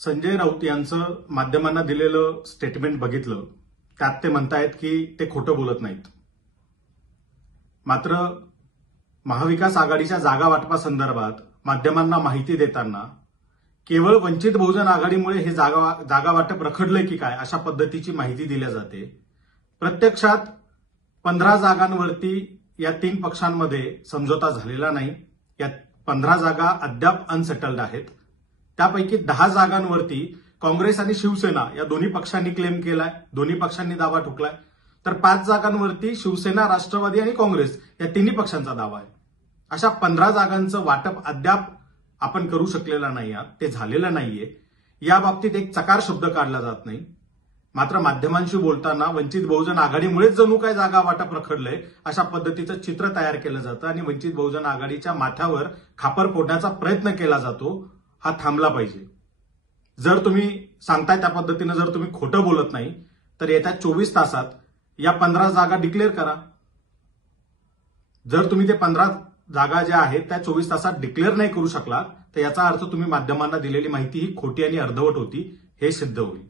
संजय राऊत यांचं माध्यमांना दिलेलं स्टेटमेंट बघितलं, त्यात ते म्हणतायत की ते खोटं बोलत नाहीत. मात्र महाविकास आघाडीच्या जागा वाटपासंदर्भात माध्यमांना माहिती देताना केवळ वंचित बहुजन आघाडीमुळे हे जागा वाटप रखडलंय की काय अशा पद्धतीची माहिती दिली जाते. प्रत्यक्षात 15 जागांवरती या 3 पक्षांमध्ये समझोता झालेला नाही. या 15 जागा अद्याप अनसेटल्ड आहेत. त्यापैकी 10 जागांवरती काँग्रेस आणि शिवसेना या दोन्ही पक्षांनी क्लेम केलाय, दोन्ही पक्षांनी दावा ठोकलाय. तर 5 जागांवरती शिवसेना, राष्ट्रवादी आणि काँग्रेस या तिन्ही पक्षांचा दावा आहे. अशा 15 जागांचं वाटप अद्याप आपण करू शकलेला नाही आहात, ते झालेलं नाहीये. या बाबतीत एक चकार शब्द काढला जात नाही. मात्र माध्यमांशी बोलताना वंचित बहुजन आघाडीमुळेच जणू काय जागा वाटप रखडलंय अशा पद्धतीचं चित्र तयार केलं जातं आणि वंचित बहुजन आघाडीच्या माथ्यावर खापर फोडण्याचा प्रयत्न केला जातो. हा थांबला पाहिजे. जर तुम्ही सांगताय त्या पद्धतीनं जर तुम्ही खोटं बोलत नाही तर येत्या 24 तासात या 15 जागा डिक्लेअर करा. जर तुम्ही ते 15 जागा ज्या आहेत त्या 24 तासात डिक्लेअर नाही करू शकला तर याचा अर्थ तुम्ही माध्यमांना दिलेली माहिती ही खोटी आणि अर्धवट होती हे सिद्ध होईल.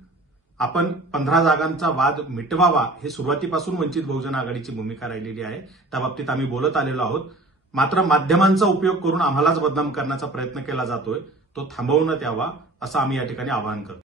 आपण 15 जागांचा वाद मिटवावा हे सुरुवातीपासून वंचित बहुजन आघाडीची भूमिका राहिलेली आहे. त्या बाबतीत आम्ही बोलत आलेलो आहोत. मात्र माध्यमांचा उपयोग करून आम्हालाच बदनाम करण्याचा प्रयत्न केला जातोय, तो थांबवण्यात यावा असं आम्ही या ठिकाणी आवाहन करतो.